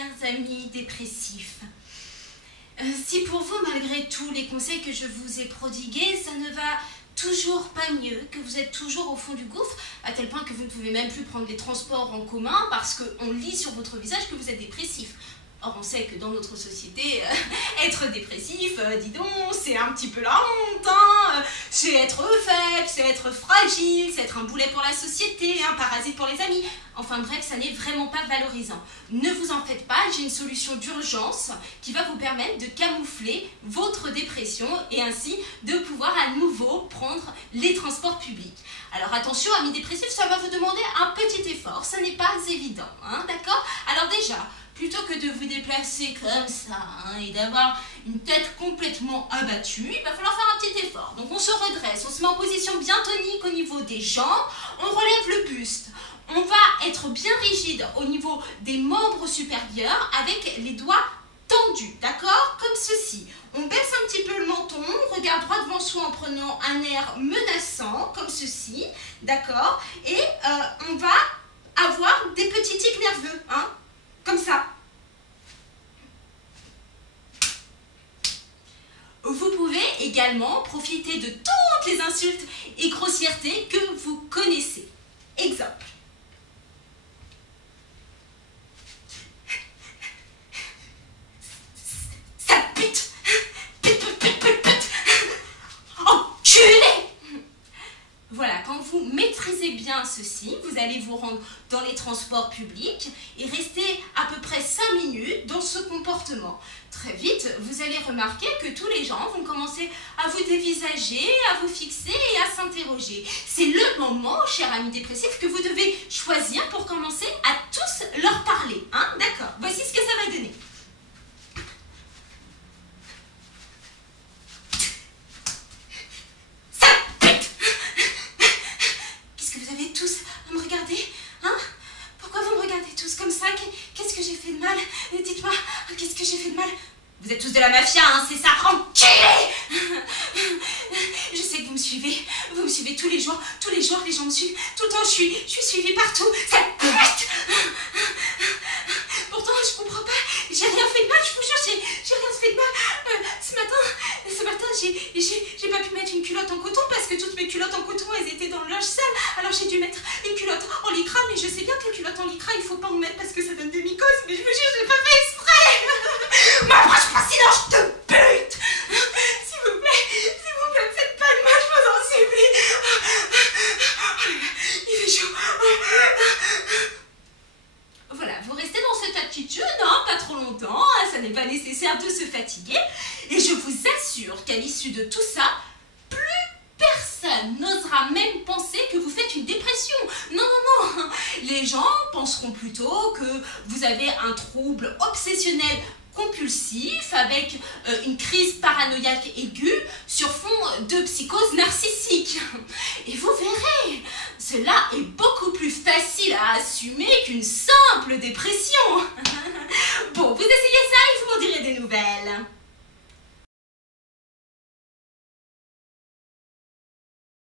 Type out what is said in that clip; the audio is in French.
chers amis dépressifs. Si pour vous, malgré tous les conseils que je vous ai prodigués, ça ne va toujours pas mieux, que vous êtes toujours au fond du gouffre, à tel point que vous ne pouvez même plus prendre les transports en commun parce qu'on lit sur votre visage que vous êtes dépressif. Or, on sait que dans notre société, être dépressif, dis donc, c'est un petit peu la honte, hein. C'est être faible, c'est être fragile, c'est être un boulet pour la société, un parasite pour les amis. Enfin bref, ça n'est vraiment pas valorisant. Ne vous en faites pas, j'ai une solution d'urgence qui va vous permettre de camoufler votre dépression et ainsi de pouvoir à nouveau prendre les transports publics. Alors attention, amis dépressifs, ça va vous demander un petit effort, ça n'est pas évident, hein, d'accord? Alors déjà, plutôt que de vous déplacer comme ça et d'avoir une tête complètement abattue, il va falloir faire un petit effort. Donc on se redresse, on se met en position bien tonique au niveau des jambes, on relève le buste. On va être bien rigide au niveau des membres supérieurs avec les doigts tendus, d'accord? Comme ceci. On baisse un petit peu le menton, on regarde droit devant soi en prenant un air menaçant, comme ceci, d'accord? Et on va avoir des petits tics nerveux, hein? Comme ça. Vous pouvez également profiter de toutes les insultes et grossièretés que vous connaissez. Exemple. Ça pute! Pute! Enculé! Voilà, quand vous maîtrisez bien ceci, vous allez vous rendre dans les transports publics et rester à peu près 5 minutes dans ce comportement. Très vite, vous allez remarquer que tous les gens vont commencer à vous dévisager, à vous fixer et à s'interroger. C'est le moment, chers amis dépressifs, que vous devez choisir pour commencer à tous leur parler. Hein? D'accord, voici ce que ça va donner. Dites-moi, qu'est-ce que j'ai fait de mal? Vous êtes tous de la mafia, hein, c'est ça? Enculé! Je sais que vous me suivez tous les jours, les gens me suivent, tout le temps je suis suivie partout, ça pète! Pourtant, je comprends pas, j'ai rien fait de mal, je vous jure, j'ai rien fait de mal. Ce matin, j'ai pas pu mettre une culotte en coton parce que toutes mes culottes en coton, elles étaient dans le linge sale, alors j'ai dû mettre une culotte en lycra, mais je sais bien que les culottes en lycra, il faut pas en mettre parce que ça donne des mycoses, mais je vous jure, je l'ai pas fait exprès! M'approche pas sinon je te bute! S'il vous plaît, me faites pas de mal, je vous en supplie! Il fait chaud! Voilà, vous restez dans cette attitude, hein, pas trop longtemps, hein, ça n'est pas nécessaire de se fatiguer, et je vous assure qu'à l'issue de tout ça, plus personne n'osera même penser que vous faites une dépression. Non, les gens penseront plutôt que vous avez un trouble obsessionnel compulsif avec une crise paranoïaque aiguë sur fond de psychose narcissique. Et vous verrez, cela est beaucoup plus facile à assumer qu'une simple dépression. Bon, vous essayez ça et vous m'en direz des nouvelles.